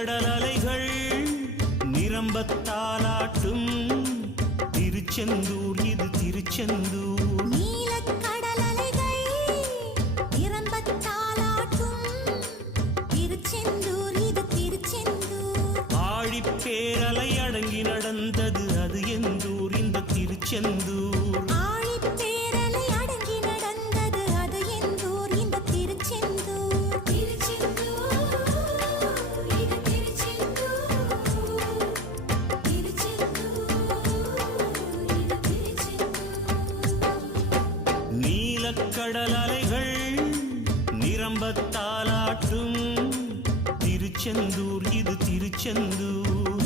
நீலக்கடல் அலைகள் நிரம்பத்தாலாட்டும் திருச்செந்தூர் இது திருச்செந்தூர். நீலக்கடல் அலைகள் நிரம்பத்தாலாட்டும் திருச்செந்தூர் இது திருச்செந்தூர். ஆழிப்பேரலை அடங்கி நடந்தது அது எந்தூர் இந்த திருச்செந்தூர். ஆழிப்பேரலை அடங்கி நடந்தது அது எந்தூர் இந்த திருச்செந்தூர். திருச்செந்தூர் இது திருச்செந்தூர். திருச்செந்தூர் இது திருச்செந்தூர். நீலக்கடல் அலைகள் நிரம்பத்தாலாட்டும் திருச்செந்தூர் இது திருச்செந்தூர்.